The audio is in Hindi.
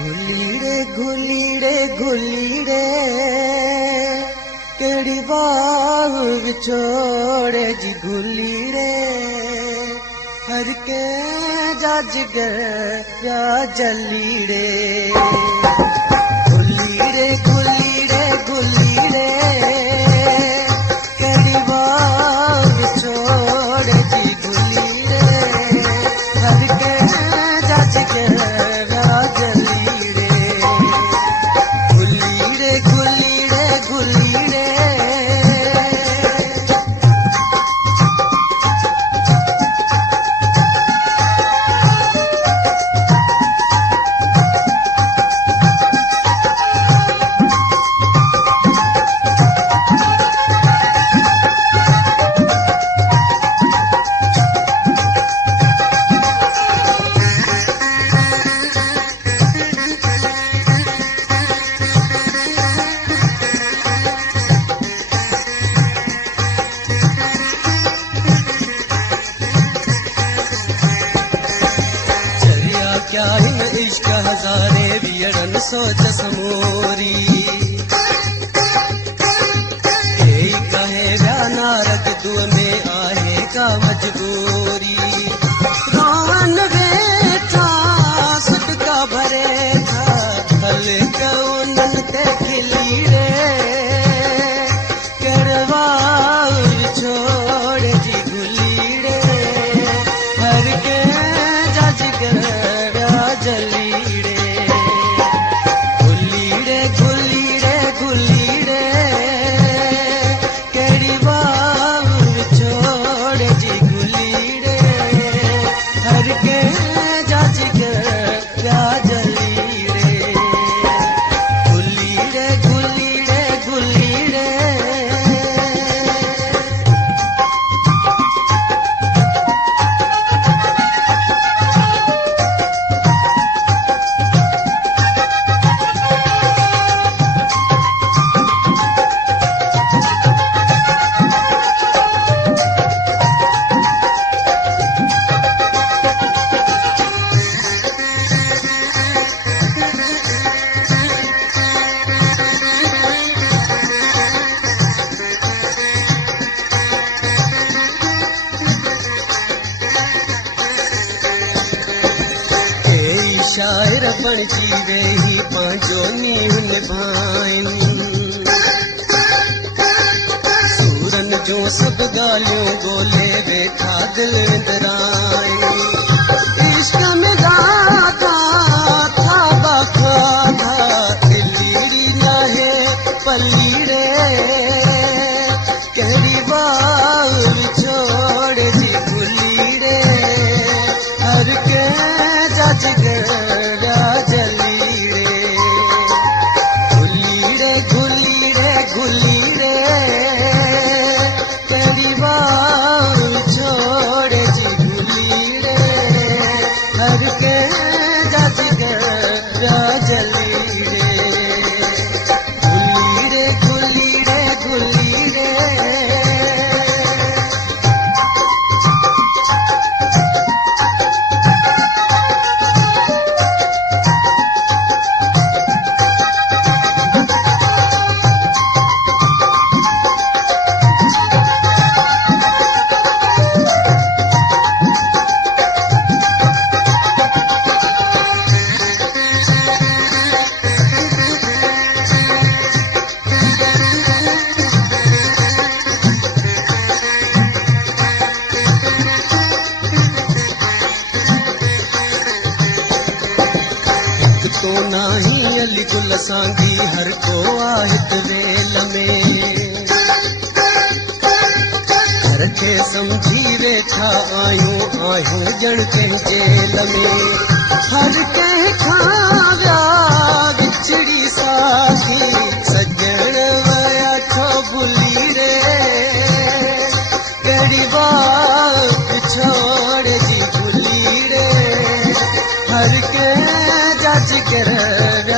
घुलीड़े घुलीड़े घुलीड़े केड़ी बाग विछोड़े जी घुलीड़े हर के जज गया जलीड़े घुलीड़े घुलीड़े घुलीड़े केड़ी बाग विछोड़े जी घुलीड़े हर के जज गया जलीड़े घुलीड़े घुलीड़े घुलीड़े क्या इन इश्क हजारे बियड़न सोच समोरी यही कहे नारक दुआ में आहे का मजबूरी रोन बेटा सदका भरे था हल कौनन ते खिलीड़े करवा छोड़ जी गुलीड़े हर के जज कर जलीड़े घुलीड़े घुलीड़े घुलीड़े केड़ी बाग छोड़ जी घुलीड़े हर के जज गया जलीड़े घुलीड़े घुलीड़े घुलीड़े शायर बण जीवे ही पांचो नींव निभाइन सूरन जो सब गालियों गोले वेठा दिल विंदराइन इश्क में गाता था बाखा था दिलीड़ी नाहे पलीड़े कहरी बाग छोड़ जी गुलीड़े हर के जज गया जलीड़े घुलीड़े घुलीड़े घुलीड़े तेरी बाग छोड़ जी घुलीड़े हर के जज गया जलीड़े घुलीड़े घुलीड़े घुलीड़े तो नाही अली गुल सांगी हर को आहित वेल में हर के समझी वेठा आयूं आयूं जण के जेल में हर के खाव्या बिछड़ी साथी सजण वया छो भुली रे केड़ी बात छोड़ जी भुली रे हर के जज कर